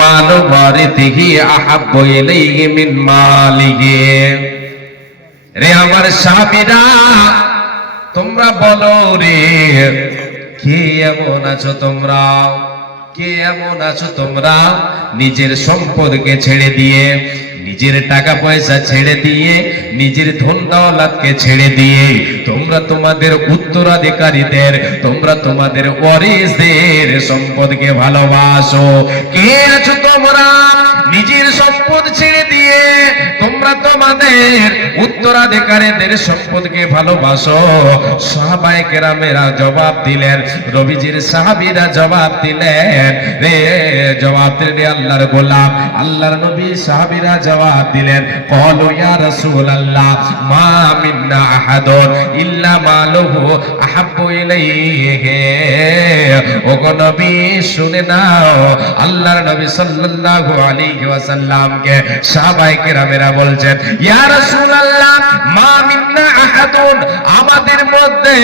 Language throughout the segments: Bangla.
মালু ওয়ারিথিহি আহাব্বু ইলাইহি মিন মালিহি। রে আমার সাহাবীরা, তোমরা বলো রে, কে এমন আছো তোমরা, কে এমন আছো তোমরা নিজের সম্পদকে ছেড়ে দিয়ে, নিজের টাকা পয়সা ছেড়ে দিয়ে, নিজের ধন দৌলতকে ছেড়ে দিয়ে তোমরা তোমাদের উত্তরাধিকারীদের, তোমরা তোমাদের ওয়ারিসদের সম্পদকে ভালোবাসো? কে আছো তোমরা নিজের সম্পদ ছেড়ে দিয়ে তোমরা তোমাদের উত্তরাধিকারীদের সম্পদকে ভালোবাসো? সাহাবায়ে কেরামেরা জবাব দিলেন, নবীজির সাহাবীরা জবাব দিলেন, রে জবাব দিলেন আল্লাহর গোলাম, আল্লাহর নবী সাহাবীরা জবাব দিলেন, ক্বালু ইয়া রাসূলুল্লাহ মা মিন্না আহাদুন ইল্লা মালুহু আহাব্বু ইলাইহি। ওগো নবী শুনে নাও, আল্লাহর নবী সাল্লাল্লাহু আলাইহি ওয়াসাল্লামকে সাহাবায়ে কেরামেরা বলছেন, ইয়া রাসূলুল্লাহ মা মিন্না আহাদুন, আমাদের মধ্যে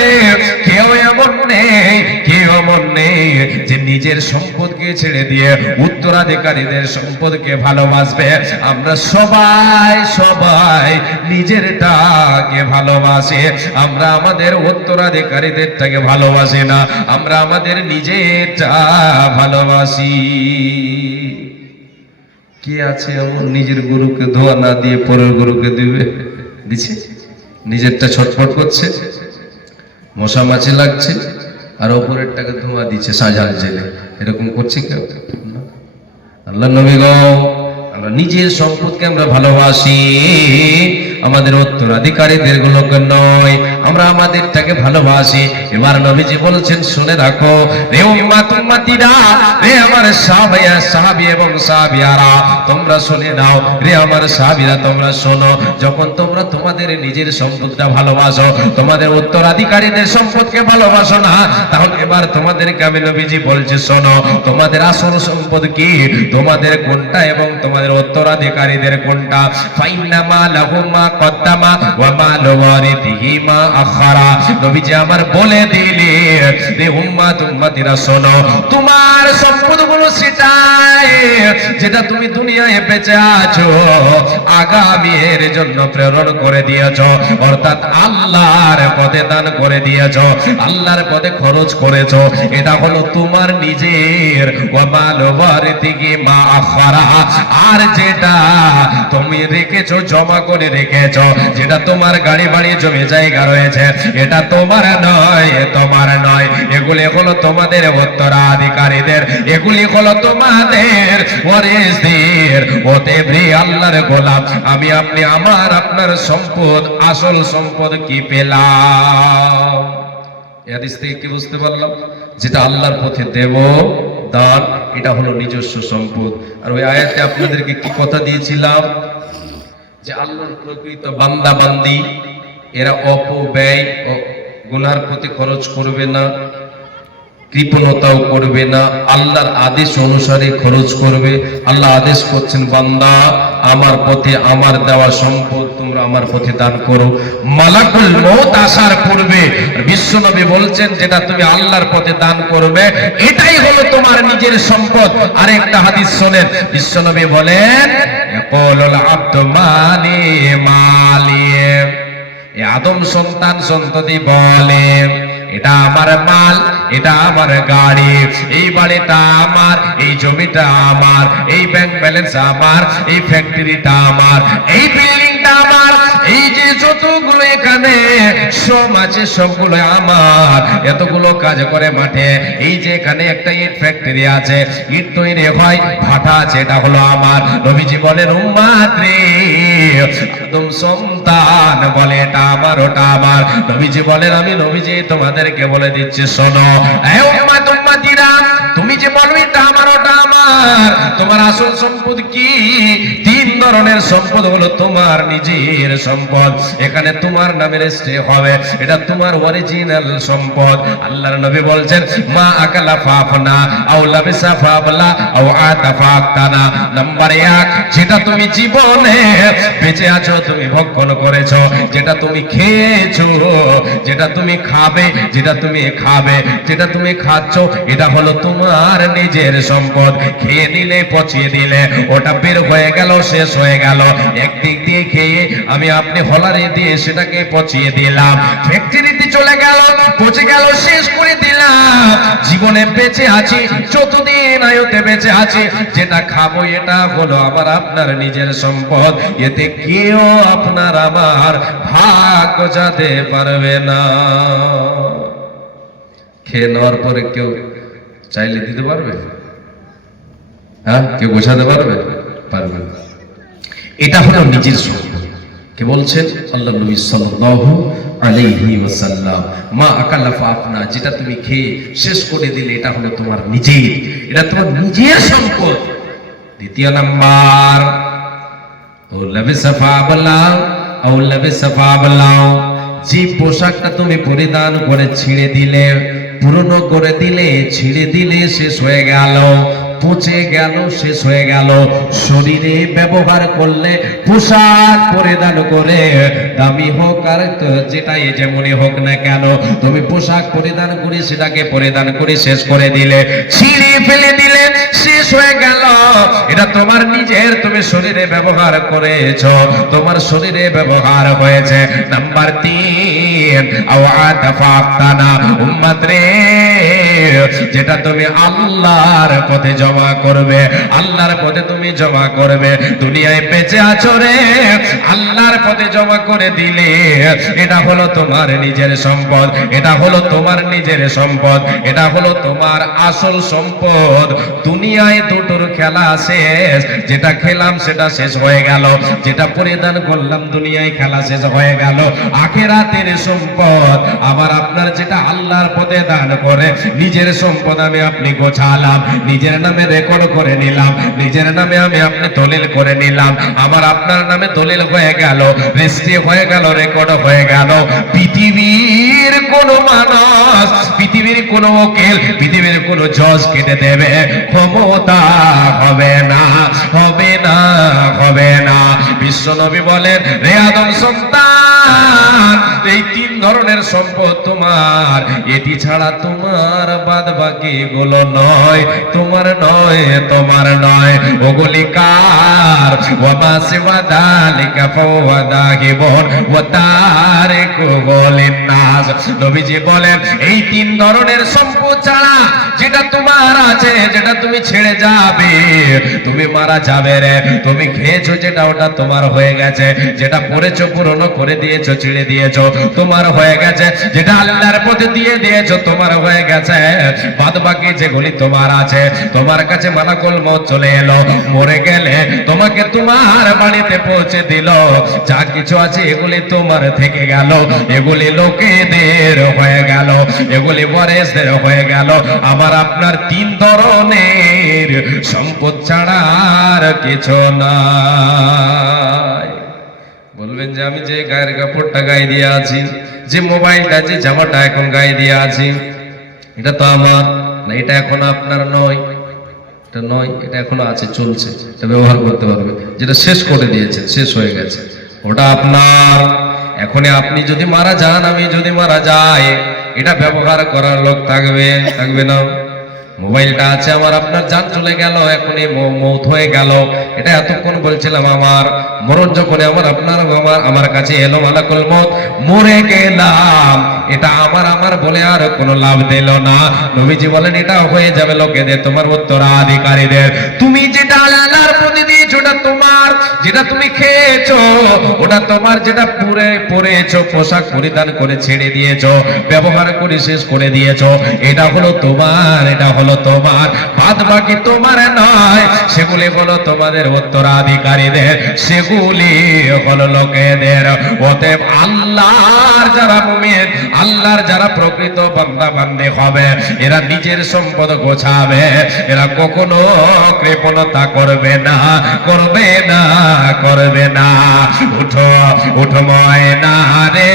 কেউ এমন নেই, কেউ এমন নেই যে নিজের সম্পদকে ছেড়ে দিয়ে উত্তরাধিকারীদের সম্পদকে ভালোবাসবে। আমরা সবাই সবাই নিজেরটাকে ভালোবাসি, আমরা আমাদের উত্তরাধিকারীদেরটাকে ভালোবাসি না, আমরা আমাদের নিজেরটা ভালোবাসি। কে আছে এমন নিজের গরুকে ধোয়া না দিয়ে পরের গরুকে দিবে? দিচ্ছে, নিজেরটা ছটফট করছে, মশা মাছি লাগছে, আর ওপরের টাকা ধোঁয়া দিচ্ছে সাজাল জেলে। এরকম করছে কেউ? আল্লাহ নবী গো, আমরা নিজের সম্পদকে আমরা ভালোবাসি, আমাদের উত্তরাধিকারীদের গুলোকে নয়, আমরা আমাদেরটাকে ভালোবাসি। এবার নবীজি বলছেন, শুনে রাখো রে উম্মত উম্মতিরা, রে আমার সাহাবায়া সাহাবী এবং সাহাবিয়ারা, তোমরা শুনে নাও, রে আমার সাহাবীরা তোমরা শোনো, যখন তোমরা তোমাদের নিজের সম্পদটা ভালোবাসো, তোমাদের উত্তরাধিকারীদের সম্পদকে ভালোবাসো না, তাহলে এবার তোমাদেরকে আমি নবীজি বলছি, শোনো, তোমাদের আসল সম্পদ কি, তোমাদের কোনটা এবং তোমাদের উত্তরাধিকারীদের কোনটা? ফাইন্না মা লাহুম মা কদ্দামা ওয়া মা লিওয়ারিথিহি মা আখারা। নবীজি আমার বলে দিলেন, রে উম্মত উম্মতিরা শোনো, তোমার সম্পদগুলো সেটাই যেটা তুমি দুনিয়ায় বেঁচে আছো, আগামীর জন্য প্রেরণ করে দিয়েছো, অর্থাৎ আল্লাহর পথে দান করে দিয়েছো, আল্লাহর পথে খরচ করেছো, এটা হলো তোমার নিজের। ওয়া মা লিওয়ারিথিহি মা আখারা, আর যেটা তুমি রেখেছো, জমা করে রেখেছো, যেটা তোমার গাড়ি বাড়ি জমি জায়গা রয়েছে, এটা তোমার নয়, তোমার নয়, এগুলি হলো তোমাদের উত্তরাধিকারীদের, এগুলি হলো তোমাদের ওয়ারিসদের। অতএব রে আল্লাহর গোলাম, আমি আপনি আমার আপনার সম্পদ, আসল সম্পদ কি পেলাম? এই হাদিস থেকে কি বুঝতে পারলাম? যেটা আল্লাহর পথে দেব, দান, এটা হলো নিজস্ব সম্পদ। আর ওই আয়াতে আপনাদেরকে কি কথা দিয়েছিলাম? যে আল্লাহর প্রকৃত বান্দা বান্দি এরা অপব্যয় ও গুনার প্রতি খরচ করবে না, কৃপণতাও করবে না, আল্লাহর আদেশ অনুসারে খরচ করবে। আল্লাহ আদেশ করছেন, বান্দা আমার পথে আমার দেওয়া সম্পদ তোমরা আমার পথে দান করো। মালাকুল মউত আসার পূর্বে বিশ্বনবী বলছেন, যেটা তুমি আল্লাহর পথে দান করবে এটাই হলো তোমার নিজের সম্পদ। আরেকটা হাদিস শোনেন, বিশ্বনবী বলেন, ইয়াকুলুল আবদু মালি মালি, এই আদম সন্তান সন্ততি বলে, এটা আমার মাল, এটা আমার গাড়ি, এই বাড়িটা আমার, এই জমিটা আমার, এই ব্যাংক ব্যালেন্স আমার, এই ফ্যাক্টরিটা আমার, এই বিল্ডিংটা আমার, এই যে যতগুলো এখানে সব আছে সবগুলো আমার, এতগুলো কাজ করে মাঠে, এই যে এখানে একটা ইট ফ্যাক্টরি আছে, ইট তৈরি হয়, ভাটা আছে, এটা হলো আমার। নবীজি বলেন, উম্মত রে, আদম সন্তান বলে এটা আমার, ওটা আমার। নবীজি বলেন, আমি নবীজি তোমাদেরকে বলে দিচ্ছি, শোনো এই উম্মত উম্মতিরা, তুমি যে বলো এটা আমার, ওটা আমার, তোমার আসল সম্পদ কি? 3 ধরনের সম্পদ হলো তোমার নিজের সম্পদ। এখানে তোমার নামে রেজিস্ট্রি হবে, এটা তোমার অরিজিনাল সম্পদ। আল্লাহর নবী বলছেন, মা আকালা ফাফনা আও লাবিসা ফাবলা আও আতা ফাক্তানা। নাম্বার 1, যেটা তুমি জীবনে বেঁচে আছো, তুমি ভক্ষণ করেছো, যেটা তুমি খেয়েছো, যেটা তুমি খাবে, যেটা তুমি খাবে, যেটা তুমি খাচ্ছ, এটা হলো তোমার নিজের সম্পদ। খেয়ে দিলে, পচিয়ে দিলে, ওটা বের হয়ে গেল, শেষ হয়ে গেল। একদিক দিয়ে খেয়ে আমি আপনি হলারে দিয়ে সেটাকে পচিয়ে দিলাম, ফ্যাক্টরিতে চলে গেল, পচে গেল, শেষ করে দিলাম। জীবনে বেঁচে আছি, যতদিন আয়ুতে বেঁচে আছি, যেটা খাবো এটা হলো আমার আপনার নিজের সম্পদ। এতে কেউ আপনার আমার ভাগ বোঝাতে পারবে না। খেয়ে নেওয়ার পরে কেউ চাইলে দিতে পারবে? হ্যাঁ, কেউ বোঝাতে পারবে? পারবে। এটা হলো নিজের সম্পদ। কে বলছেন? আল্লাহ নবী সাল্লাল্লাহু আলাইহি ওয়াসাল্লাম। মা আকালা ফাফনা, যেটা তুমি খেয়ে শেষ করে দিলে, এটা হলো তোমার নিজের, এটা তোমার নিজের সম্পদ। দ্বিতীয় নাম্বার, ও লাবিসা ফাবলা আও লাবিসা ফাবলা, যে পোশাকটা তুমি পরিধান করে ছিঁড়ে দিলে, পুরনো করে দিলে, ছিঁড়ে দিলে, শেষ হয়ে গেল, পচে গেল, শেষ হয়ে গেল। শরীরে ব্যবহার করলে, পোশাক পরিধান করে, দামি হোক আর যেটাই যেমনই হোক না কেন, তুমি পোশাক পরিধান করে সেটাকে পরিধান করে শেষ করে দিলে, ছিঁড়ে ফেলে দিলে, শেষ হয়ে গেল। এটা তোমার নিজের, তুমি শরীরে ব্যবহার করেছো, তোমার শরীরে ব্যবহার হয়েছে। নাম্বার 3, আও আতাফাতানা, উম্মত রে, যেটা তুমি আল্লাহর পথে জমা করবে, আল্লাহর পথে তুমি জমা করবে। দুনিয়ায় বেঁচে আছো রে, আল্লাহর পথে জমা করে দিলে, এটা হলো তোমার নিজের সম্পদ, এটা হলো তোমার নিজের সম্পদ, এটা হলো তোমার আসল সম্পদ। দুনিয়ায় দুটোর খেলা শেষ, যেটা খেলাম সেটা শেষ হয়ে গেল, যেটা পরিধান করলাম দুনিয়ায় খেলা শেষ হয়ে গেল। আখিরাতের সম্পদ আমার আপনার, যেটা আল্লাহর পথে দান করে, নিজের সম্পদ আমি আপনি গোছালাম, নিজের নামে রেকর্ড করে নিলাম, নিজের নামে আমি আপনি দলিল করে নিলাম, আমার আপনার নামে দলিল হয়ে গেল, রেজিস্ট্রি হয়ে গেল, রেকর্ড হয়ে গেল। পৃথিবীর কোন মানুষ, পৃথিবীর কোন উকিল, পৃথিবীর কোন জজ কেটে দেবে ক্ষমতা হবে না, হবে না, হবে না। বিশ্ব নবী বলেন, রে আদম সন্তান, এই 3 ধরনের সম্পদ তোমার, এটি ছাড়া তোমার বাদ বাকি গুলো নয়, তোমার নয়, তোমার নয়। ওগুলি কার? ওয়ামা সিওয়া যালিকা ফাহুয়া দাহিবুন ওয়া তারিকুহু লিন-নাস। নবীজি বলেন, এই 3 ধরনের সম্পদ ছাড়া, যেটা তোমার আছে, যেটা তুমি ছেড়ে যাবে, তুমি মারা যাবে রে। তুমি খেয়েছো যেটা, ওটা তোমার হয়ে গেছে, যেটা পড়েছো পুরনো করে দিয়েছো, ছেড়ে দিয়েছো, তোমার হয়ে গেছে, যেটা আল্লাহর পথে দিয়ে দিয়েছো, তোমার হয়ে গেছে। বাদ বাকি যেগুলি তোমার আছে, তোমার কাছে মালাকুল মউত চলে এলো, মরে গেলে তোমাকে তোমার বাড়িতে পৌঁছে দিল, যা কিছু আছে এগুলি তোমার থেকে গেল, এগুলি লোকেদের হয়ে গেল, এগুলি ওয়ারিসদের হয়ে গেল। আমার আপনার 3 ধরনের সম্পদ ছাড়া আর কিছু নাই। বলবেন যে আমি যে গায়ের কাপড়টা গায়ে দিয়ে আছি, যে মোবাইলটা, যে জামাটা এখন গায়ে দিয়ে আছি, এটা তো আমার না, এটা এখন আপনার নয়, এটা নয়, এটা এখনো আছে, চলছে, এটা ব্যবহার করতে পারবে। যেটা শেষ করে দিয়েছে, শেষ হয়ে গেছে, ওটা আপনার। এখন আপনি যদি মারা যান, আমি যদি মারা যাই, এটা ব্যবহার করার লোক থাকবে, থাকবে না? মোবাইলটা আছে আমার আপনার, জান চলে গেল, এখনই মৌত হয়ে গেল, এটা এতক্ষণ বলছিলাম আমার, মরণ যখন আমার আপনার আমার কাছে এলো মালাকুল মউত, মরে গেলাম, এটা আমার আমার বলে আর কোনো লাভ দিল না। নবীজি বলেন, এটা হয়ে যাবে লোকেদের, তোমার উত্তরাধিকারীদের। তুমি যেটা আল্লাহর প্রতি দিয়েছো ওটা তোমার, যেটা তুমি খেয়েছো ওটা তোমার, যেটা পরেছো, পোশাক পরিধান করে ছেড়ে দিয়েছো, ব্যবহার করে শেষ করে দিয়েছো, এটা হলো তোমার, এটা হলো তোমার। বাদ বাকি তোমার নয়, সেগুলি হলো তোমাদের উত্তরাধিকারীদের, সেগুলি হলো লোকেদের। অতএব আল্লাহর যারা মুমিন, আল্লাহর যারা প্রকৃত বান্দা বান্দী হবে, এরা নিজের সম্পদ গোছাবে, এরা কখনো কৃপণতা করবে না, করবে না, করবে না। উঠো উঠো ময়না রে,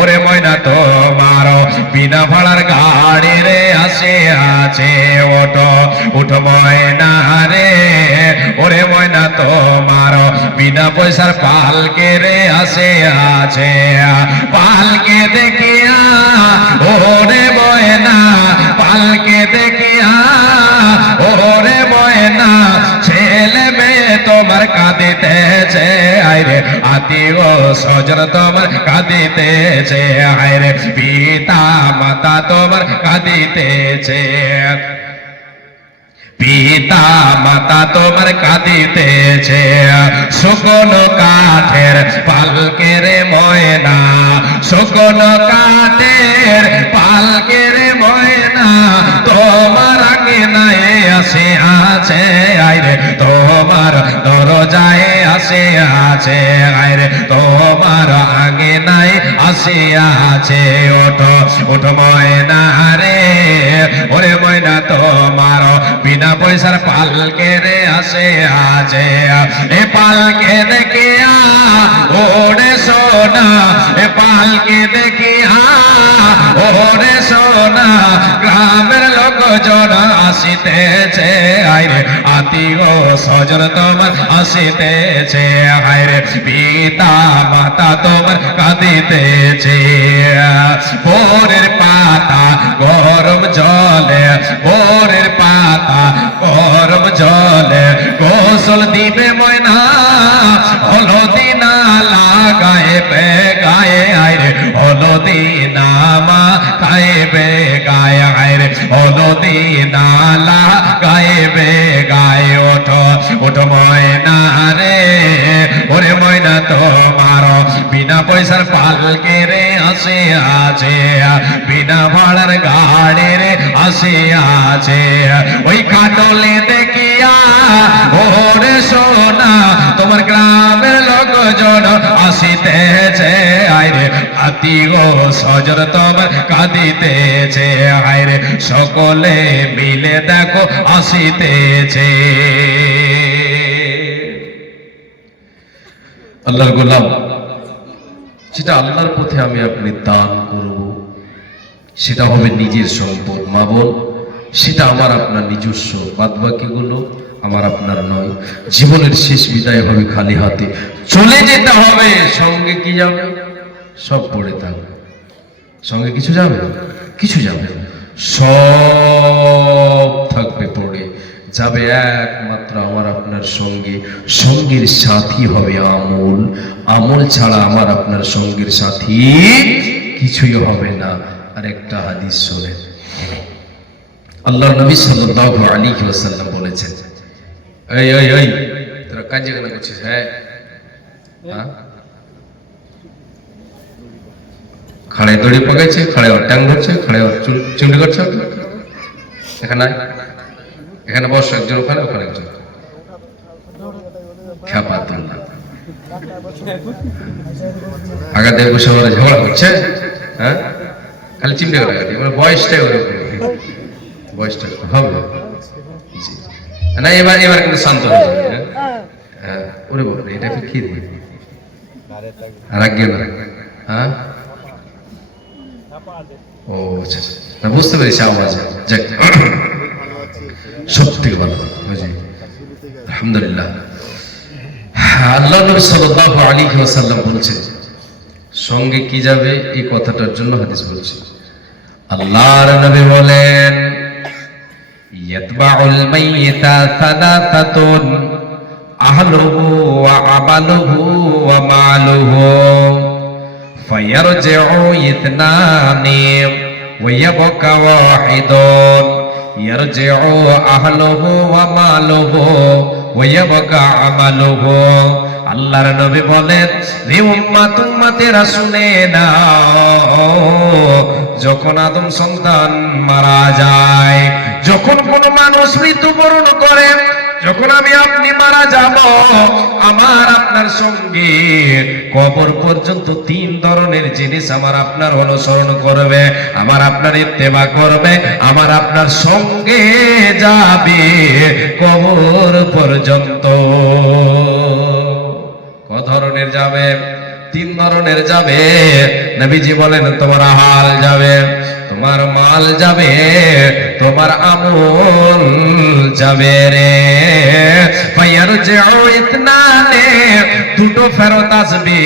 ওরে ময়না তোমার বিনা ভাড়ার গাড়ি রে আসে আছে। ওঠো উঠো ময়না রে, ওরে ময়না তোমার বিনা পয়সার পালকে রে আসে আছে। পালকে দেখিয়া ওরে ময়না, পালকে দেখিয়া ওরে ময়না, ছেলে মেয়ে তোমার কাঁদিতেছে আইরে, আত্মীয় স্বজন তোমার কাঁদিতেছে আইরে, পিতা মাতা তোমার কাঁদিতেছে, পিতা মাতা তোমার কাঁদিতেছে। শুকনো কাঠের পালকে রে ময়না, শুকনো কাঠের পালকে রে ময়না, তোমার আঙিনায় আসে আছে আইরে, তোমার দরজায় আসে আছে আইরে, তোমার আঙিনায় আসে আছে। ওঠো ওঠো ময়না রে, ওরে ময়না তোমার বিনা পয়সার পালকে রে আসে আছে। এ পালকে দেখিয়া ওরে সোনা, এ পালকে দেখিয়া ওরে সোনা, গ্রামের লোকজন আসিতেছে আইরে, আত্মীয় স্বজন তোমার আসিতেছে আইরে, পিতা মাতা তোমার কাঁদিতেছে। ভোরের পাতা গরম জলে, ভোরের পাতা গরম জলে গোসল দিবে ময়না, হলদি না লাগাইবে গায়ে আইরে, হলদি না মাখাইবে গায়ে আইরে, হলদি না লাগাইবে গায়ে। ওঠো ওঠো ময়না রে, ওরে ময়না তোমার বিনা পয়সার পালকে রে আসে আছে, বিনা ভাড়ার গাড়ি রে আসে আছে। ওই কাটলে দেখিয়া ওরে সোনা, তোমার গ্রামের লোকজন আসিতেছে আইরে, আত্মীয় স্বজন তোমার কাঁদিতেছে আইরে, সকলে মিলে দেখো আসিতেছে। আল্লাহর গোলাম, যেটা আল্লাহর পথে আমি আপনি দান করব, সেটা হবে নিজের সম্পদ। মা বোন, সেটা আমার আপনার নিজস্ব, বাদ বাকিগুলো আমার আপনার নয়। জীবনের শেষ বিদায় হবে খালি হাতে, চলে যেতে হবে। সঙ্গে কি যাবে? সব পড়ে থাকবে। সঙ্গে কিছু যাবে? কিছু যাবে না, সব থাকবে পড়ে যাবে। একমাত্র আমার আপনার সঙ্গে, সঙ্গীর সাথী হবে আমল। আমল ছাড়া আমার আপনার সঙ্গীর সাথী কিছুই হবে না। আর একটা হাদিস শোনেন, আল্লাহ নবী সাল্লাল্লাহু আলাইহি ওয়াসাল্লাম বলেছেন, এই এই এই তোরা কাজে কেন করছিস? হ্যাঁ খাড়ায় দড়ি পাকাইছে, খাড়ায় ওর ট্যাং ধরছে, খাড়ায় ওর চুমড়ি করছে। এখানে এখানে বস, একজন ওখানে, ওখানে একজন খেপা তুলনা আগাতে বসে ওরা ঝগড়া করছে। হ্যাঁ খালি চিমড়ে করে বয়সটাই ওরকম, বয়সটা হবে না। এবার এবার কিন্তু শান্ত হয়ে যাবে। হ্যাঁ ওরে বাবা, এটা কি দিই রাখবে না? হ্যাঁ ও আচ্ছা, বুঝতে পেরেছি আওয়াজ। যাক, সব থেকে ভালো, আলহামদুলিল্লাহ। আল্লাহ নবী সাল্লাল্লাহু আলাইহি ওয়াসাল্লাম বলেছেন, সঙ্গে কি যাবে এই কথাটার জন্য হাদিস বলছি। আল্লাহর নবী বলেন, ইয়াতবাউল মাইয়িতা সালাসাতুন, আহলুহু ওয়া আমালুহু ওয়া মালুহু, ফায়ারজিউ ইতনানি ওয়া ইয়াবকা ওয়াহিদুন, ইয়ারজিউ আহলুহু ওয়া মালুহু ওয়া ইয়াবকা আমালুহু। আল্লাহর নবী বলেন, হে উম্মত, উম্মতেরা শুনে নাও, যখন আদম সন্তান মারা যায়, যখন কোন মানুষ মৃত্যুবরণ করে, যখন আমি আপনি মারা যাব, আমার আপনার সঙ্গে কবর পর্যন্ত তিন ধরনের জিনিস আমার আপনার অনুসরণ করবে, আমার আপনার ইত্তেবা করবে, আমার আপনার সঙ্গে যাবে কবর পর্যন্ত। ধরনের যাবে, 3 ধরনের যাবে। নবীজি বলেন তোমার আহাল যাবে, তোমার মাল যাবে, তোমার আমল যাবে রে। ফায়ারজিউ ইতনানে, দুটো ফেরত আসবে,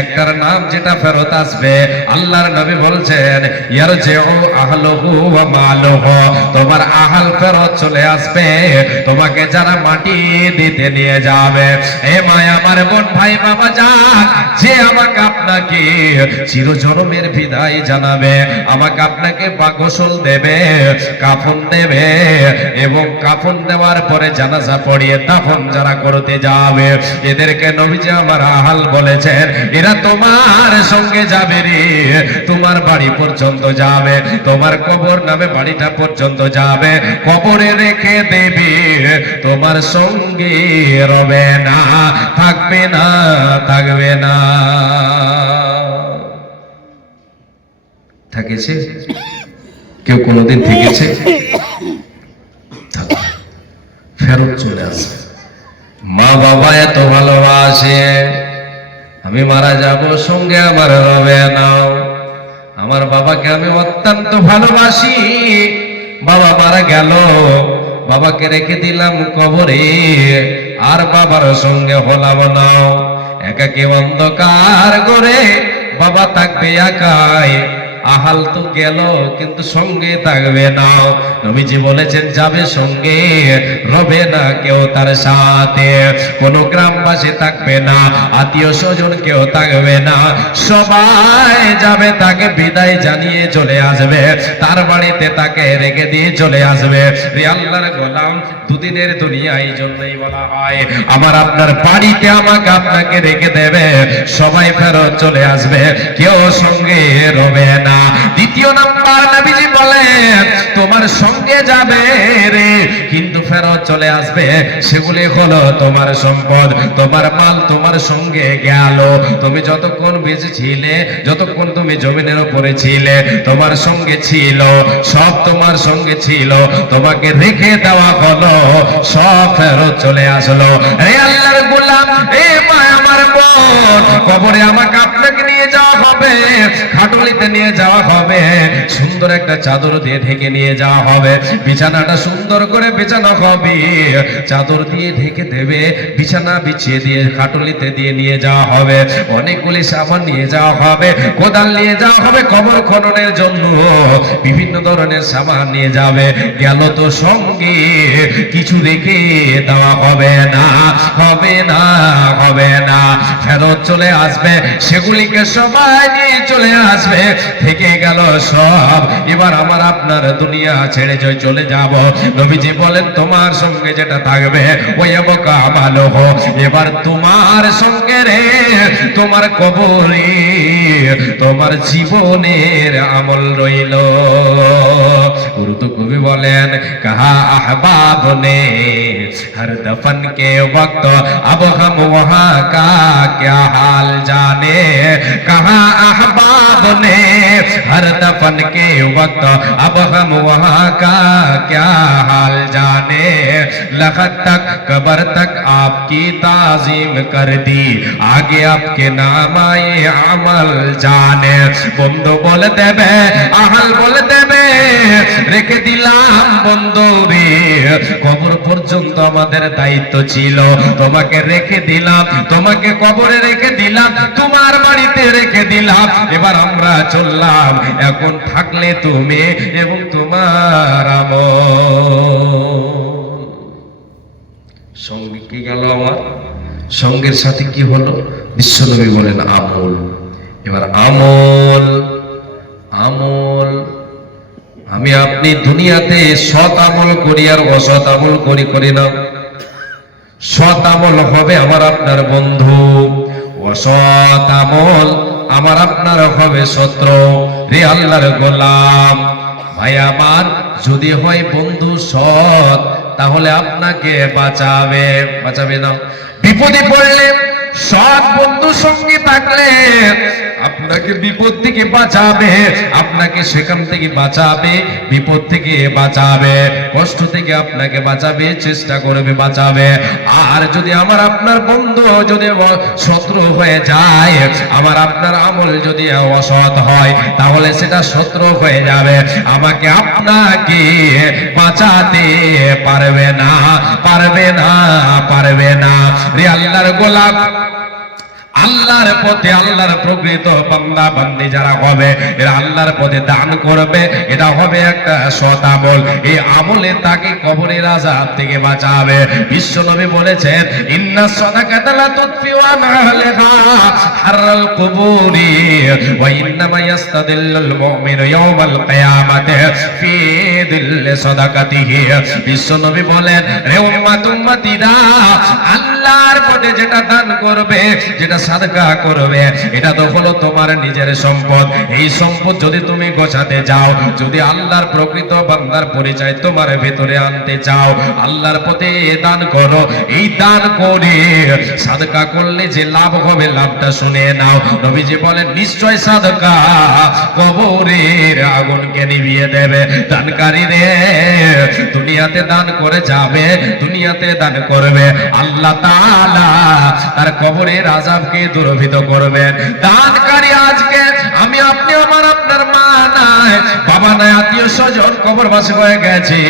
একটার নাম যেটা ফেরত আসবে আল্লাহর নবী বলছেন ইয়ারজিউ আহলুহু ওয়া মালুহু, তোমার আহাল ফেরত চলে আসবে, তোমাকে যারা মাটি দিতে নিয়ে যাবে। এ মায় আমার বোন ভাই বাবা যান, যে আমাকে আপনাকে চিরজনমের বিদায় জানাবে, আমাকে আপনাকে গোসল দেবে, কাফন দেবে, এবং কাফন দেওয়ার পরে জানাজা পড়িয়ে দাফন যারা করতে যাবে, এদেরকে নবীজি আমার আহাল বলেছেন এরা তোমার সঙ্গে যাবে রে, তোমার বাড়ি পর্যন্ত যাবে, তোমার কবর নামে বাড়িটা পর্যন্ত যাবে, কবরে রেখে দেবে, তোমার সঙ্গে রবে না, থাকবে না, থাকবে না। থেকেছে কেউ কোনোদিন থেকেছে? ফেরত চলে আসে। মা বাবা এত ভালোবাসে, আমি মারা যাব সঙ্গে আমার রবে না। আমার বাবাকে আমি অত্যন্ত ভালোবাসি, বাবা মারা গেল, বাবাকে রেখে দিলাম কবরে, আর বাবার সঙ্গে হলাম না। একাকী অন্ধকার করে বাবা থাকবে একাই, আহাল তো গেল কিন্তু সঙ্গে থাকবে না। নবীজি বলেছেন যাবে সঙ্গে, রবে না কেউ তার সাথে, কোন গ্রামবাসী থাকবে না, আত্মীয় স্বজন কেউ থাকবে না, সবাই যাবে তাকে বিদায় জানিয়ে চলে আসবে, তার বাড়িতে তাকে রেখে দিয়ে চলে আসবে। রে আল্লাহর গোলাম, দুদিনের দুনিয়া এই জন্যই বলা হয় আমার আপনার বাড়িতে আমাকে আপনাকে রেখে দেবে, সবাই ফেরত চলে আসবে, কেউ সঙ্গে রবে না। দ্বিতীয় নাম্বার নবীজি বলেন তোমার সঙ্গে যাবে রে, কিন্তু ফেরত চলে আসবে, সেগুলি হলো তোমার সম্পদ, তোমার মাল তোমার সঙ্গে গেল। তুমি যতক্ষণ বেঁচে ছিলে, যতক্ষণ তুমি জমিনের উপরে ছিলে, তোমার সঙ্গে ছিল, সব তোমার সঙ্গে ছিল, তোমাকে রেখে দেওয়া হলো, সব ফেরত চলে আসলো। হে আল্লাহর গোলাম, এ মা আমার বোন, কবরে আমাকে আপনাকে নিয়ে যাওয়া হবে, খাটুলিতে নিয়ে যাওয়া হবে, সুন্দর একটা চাদর দিয়ে ঢেকে নিয়ে যাওয়া হবে, বিছানাটা সুন্দর করে বিছানো হবে, চাদর দিয়ে ঢেকে দেবে, বিছানা বিছিয়ে দিয়ে খাটুলিতে দিয়ে নিয়ে যাওয়া হবে, অনেকগুলি সাবান নিয়ে যাওয়া হবে, কোদাল নিয়ে যাওয়া হবে, কবর খননের জন্য বিভিন্ন ধরনের সাবান নিয়ে যাবে। গেল তো সঙ্গে, কিছু রেখে দেওয়া হবে না, হবে না, হবে না, ফেরত চলে আসবে, সেগুলিকে সবাই নিয়ে চলে আসবে, থেকে গেল সব। এবার আমার আপনার দুনিয়া ছেড়ে চলে যাব। নবীজি বলেন তোমার সঙ্গে যেটা থাকবে ওই আমালো, এবার তোমার সঙ্গে রে, তোমার কবরে তোমার জীবনের আমল রইল। উর্দু কবি বলেন কাহা আহবাব নে हर दफन के वक्त अब हम वहाँ का क्या हाल जाने, कहाँ अहबाब ने हर दफन के वक्त अब हम वहाँ का क्या हाल जाने, लखत तक कब्र तक आपकी ताजीम कर दी, आगे आपके नाम आए अमल जाने। बंधु बोल देवे, आहल बोल देवे, রেখে দিলাম বন্ধু রে, কবর পর্যন্ত আমাদের দায়িত্ব ছিল, তোমাকে রেখে দিলাম, তোমাকে কবরে রেখে দিলাম, তোমার বাড়িতে রেখে দিলাম, এবার আমরা চললাম, এখন থাকলে তুমি এবং তোমার আমল। সঙ্গে কি গেল আমার, সঙ্গের সাথে কি হলো? বিশ্বনবী বলেন আমল। এবার আমল, আমল আমি আপনি দুনিয়াতে সৎ আমল করি আর অসৎ আমল করি না। সৎ আমল হবে আমার আপনার বন্ধু, অসৎ আমল আমার আপনার হবে শত্রু। রে আল্লাহর গোলাম ভাই আমার, যদি হয় বন্ধু সৎ, তাহলে আপনাকে বাঁচাবে, বাঁচাবে না। বিপদে পড়লে সৎ বন্ধু সঙ্গে থাকলে আপনাকে বিপদ থেকে বাঁচাবে, আপনাকে সেখান থেকে বাঁচাবে, বিপদ থেকে বাঁচাবে, কষ্ট থেকে আপনাকে বাঁচাবে, চেষ্টা করবে বাঁচাবে। আর যদি আমার আপনার বন্ধু যদি শত্রু হয়ে যায়, আমার আপনার আমল যদি অসৎ হয়, তাহলে সেটা শত্রু হয়ে যাবে, আমাকে আপনাকে বাঁচাতে পারবে না, পারবে না, পারবে না। রে আল্লাহর গোলাম, আল্লাহর পথে আল্লাহর প্রকৃত বান্দা বান্দি যারা হবে, এরা আল্লাহর পথে দান করবে, এটা হবে একটা সৎ আমল। এই আমলে তাকে কবরের আযাব থেকে বাঁচাবে। বিশ্ব নবী বলেছেন, ইন্না সাদাকাতা লা তুতফিউ আন আহলিহা হাররাল কুবুরি ওয়া ইন্নামা ইয়াস্তাদিল্লুল মুমিনু ইয়াওমাল কিয়ামাতি ফি দিল্লি সাদাকাতিহি। বিশ্ব নবী বলেন, রে উম্মত উম্মতিরা, আল্লাহর পথে যেটা দান করবে, যেটা সাদকা করবে, এটা তো হলো তোমার নিজের সম্পদ। এই সম্পদ যদি তুমি গোছাতে যাও, যদি আল্লাহর প্রকৃত বান্দার পরিচয় তোমার ভেতরে আনতে চাও, আল্লাহর পথে দান করো। এই দান করে সাদকা করলে যে লাভ হবে, লাভটা শুনে নাও। নবীজি বলেন, নিশ্চয় সাদকা কবরের আগুনকে নিভিয়ে দেবে। দানকারী রে, দুনিয়াতে দান করে যাবে, দুনিয়াতে দান করবে, আল্লাহ তাআলা তার কবরের আযাবকে দূরভীত করবেন। দানকারী আজকে আমি আপনি, আমার আপনার মা নাই, বাবা নাই, আত্মীয় স্বজন কবরবাসী হয়ে গেছে,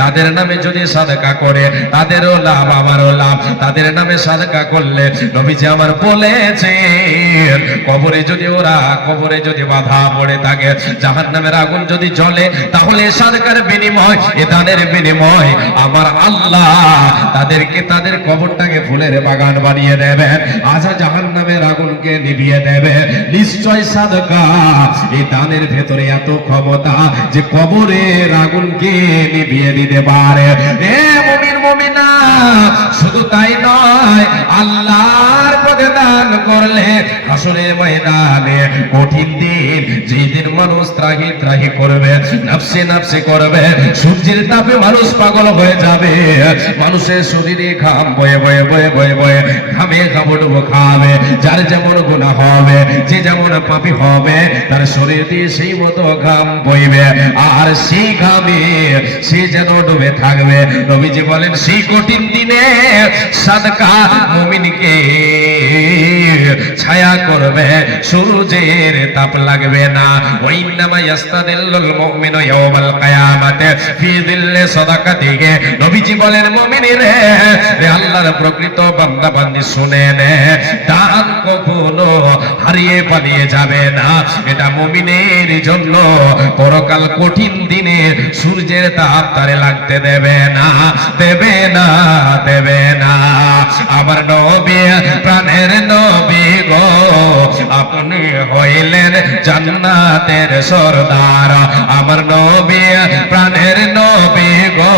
তাদের নামে যদি সাদকা করে, তাদেরও লাভ আমারও লাভ। তাদের নামে সাদকা করলে নবীজি আমার বলেছে, কবরে যদি ওরা, কবরে যদি বাধা পড়ে থাকে, জাহান্নামের আগুন যদি জ্বলে, তাহলে সাদকার বিনিময়, এ দানের বিনিময় আমার আল্লাহ তাদেরকে, তাদের কবরটাকে ফুলের বাগান বানিয়ে দেবেন, আজা জাহান্নামের আগুনকে নিভিয়ে দেবে। নিশ্চয় সাদকা, এই দানের ভেতরে এত ক্ষমতা যে কবরের আগুনকে নিভিয়ে দিতে পারে। এ মুমিন মুমিনা, শুধু তাই নয়, আল্লাহর পথে দান করলে হাসরের ময়দানে কঠিন দিন, যেই দিন মানুষ ত্রাহি ত্রাহি করবে, নাফসে নাফসে করবে, সূর্যের তাপে মানুষ পাগল হয়ে যাবে, মানুষের শরীরে ঘাম বয়ে বয়ে বয়ে বয়ে বয়ে ঘামে ঘামডুবো খাবে। যার যেমন গুনাহ হবে, যে যেমন পাপী হবে, তার শরীর দিয়ে সেই মতো ঘাম বইবে, আর সেই ঘামে সে যেন ডুবে থাকবে। নবীজি বলেন, সেই কঠিন দিনে সাদকা মুমিনকে ছায়া করবে, সূর্যের তাপ লাগবে না। ওয়া ইন্নামা ইয়াস্তাদিল্লুল মুমিনু ইয়াওমাল কিয়ামাতি ফি দিল্লি সাদাকাতিহি। নবীজি বলেন, মুমিনেরা, রে আল্লাহর প্রকৃত বান্দা বান্দি শুনে নে, দান কখনো হারিয়ে পালিয়ে যাবে না। এটা মুমিনের জন্য পরকাল কঠিন দিনে সূর্যের তাপ তারে লাগতে দেবে না, দেবে না, দেবে না। আমার নবী, প্রাণের নবী গো, আপনি হইলেন জান্নাতের সরদার। আমার নবী, প্রাণের নবী গো,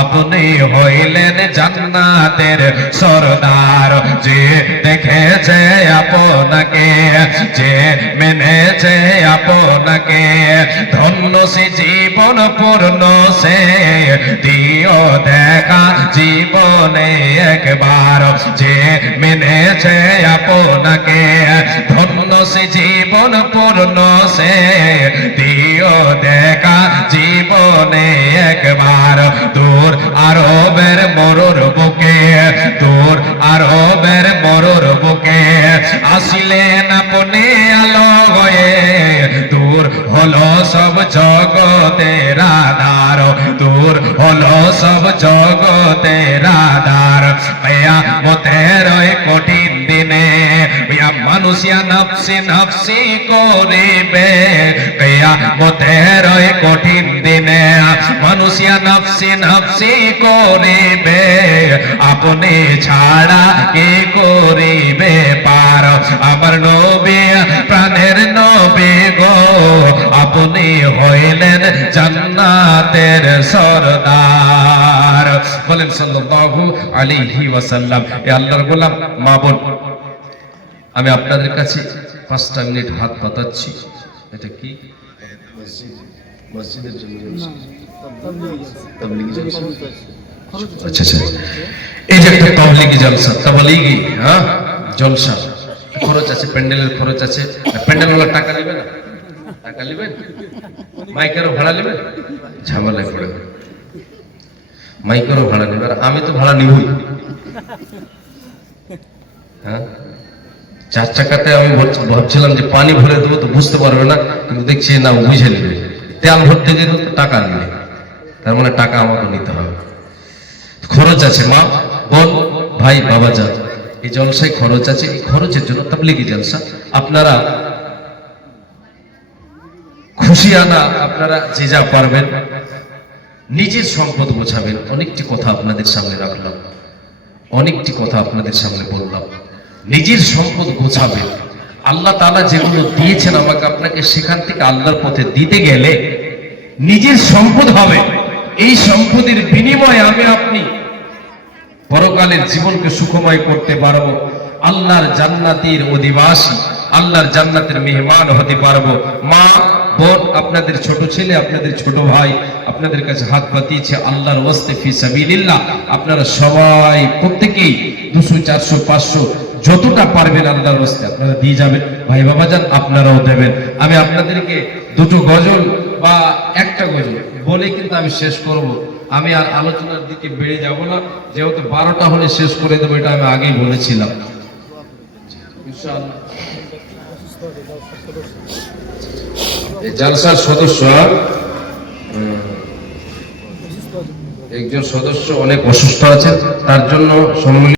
আপনি হইলেন জান্নাতের সরদার। যে দেখেছে আপনাকে, যে মেনেছে আপনাকে, ধন্য সে জীবন পূর্ণ সে দিও দেখা জীবনে একবার। যে মেনেছে আপনাকে, ধন্য সে জীবন পূর্ণ সে দিও দেখা জীবনে একবার। দূর আরবের মরুর বুকে, দূর আরবের মরুর বুকে আসিলেন আপনি আলো হয়ে, দূর হলো সব জগতের আধার, দূর হলো সব জগতের আধার। কিয়ামতের ওই কঠিন দিনে মানুষিয়া নফসি নফসি করিবে, কিয়ামতের ওই কঠিন দিনে মানুষিয়া নফসি নফসি করিবে, আপনি ছাড়া কে করিবে পার। আমার নবী, প্রাণের নবী গো, আপনি হইলেন জান্নাতের সরদার। বলেন সাল্লাল্লাহু আলাইহি ওয়াসাল্লাম। এ আল্লাহর গোলাম, মা বোন, আমি আপনাদের কাছে 5টা মিনিট হাত পাতাচ্ছি। এটা কি মসজিদের জন্য? আচ্ছা আচ্ছা, এই যে একটা তাবলীগী জলসা, তাবলীগী জলসা, খরচ আছে, প্যান্ডেলের খরচ আছে। প্যান্ডেলওয়ালা টাকা নেবে না? টাকা নেবেন? মাইকেরও ভাড়া নেবেন? ঝামেলায় পড়ে মাইকেরও ভাড়া নেবে। আর আমি তো ভাড়া নিবই। হ্যাঁ, 4 চাকাতে আমি ভাবছিলাম যে পানি ভরে দেবো তো বুঝতে পারবে না, কিন্তু দেখছি না, বুঝে নেবে। তেল ভরতে গেলে তো টাকা নেবে, তার মানে টাকা আমাকে নিতে হবে। খরচ আছে মা, বোন, ভাই, বাবা যান, এই জলসায় খরচ আছে। এই খরচের জন্য তাবলীগি জলসা আপনারা খুশি আনা, আপনারা যে যা পারবেন নিজের সম্পদ গোছাবেন। অনেকটি কথা আপনাদের সামনে রাখলাম, অনেকটি কথা আপনাদের সামনে বললাম। নিজের সম্পদ গোছাবেন। আল্লাহ তাআলা যেগুলো দিয়েছেন আমাকে আপনাকে, সেখান থেকে আল্লাহর পথে দিতে গেলে নিজের সম্পদ হবে। এই সম্পদের বিনিময়ে আমি আপনি পরকালের জীবনকে সুখময় করতে পারবো। আল্লাহর জান্নাতের অধিবাসী, আল্লাহর জান্নাতের মেহমান হতে পারবো। মা, বোন, আপনাদের ছোট ছেলে, আপনাদের ছোট ভাই আপনাদের কাছে হাত পাতিয়েছে আল্লাহর ওয়াস্তে ফি সাবিলিল্লাহ। আপনারা সবাই প্রত্যেকেই 200, 400, 500 যতটা পারবেন আল্লাহর ওয়াস্তে আপনারা দিয়ে যাবেন। ভাই বাবাজান আপনারাও দেবেন। আমি আপনাদেরকে দুটো গজল বা একটা গজল বলে কিন্তু আমি শেষ করব। আমি আর আলোচনার দিকে বেড়ে যাব না, যেহেতু 12টা হলে শেষ করে দেবো, এটা আমি আগেই বলেছিলাম। জালসার সদস্য, একজন সদস্য অনেক অসুস্থ আছেন, তার জন্য সম্মিলিত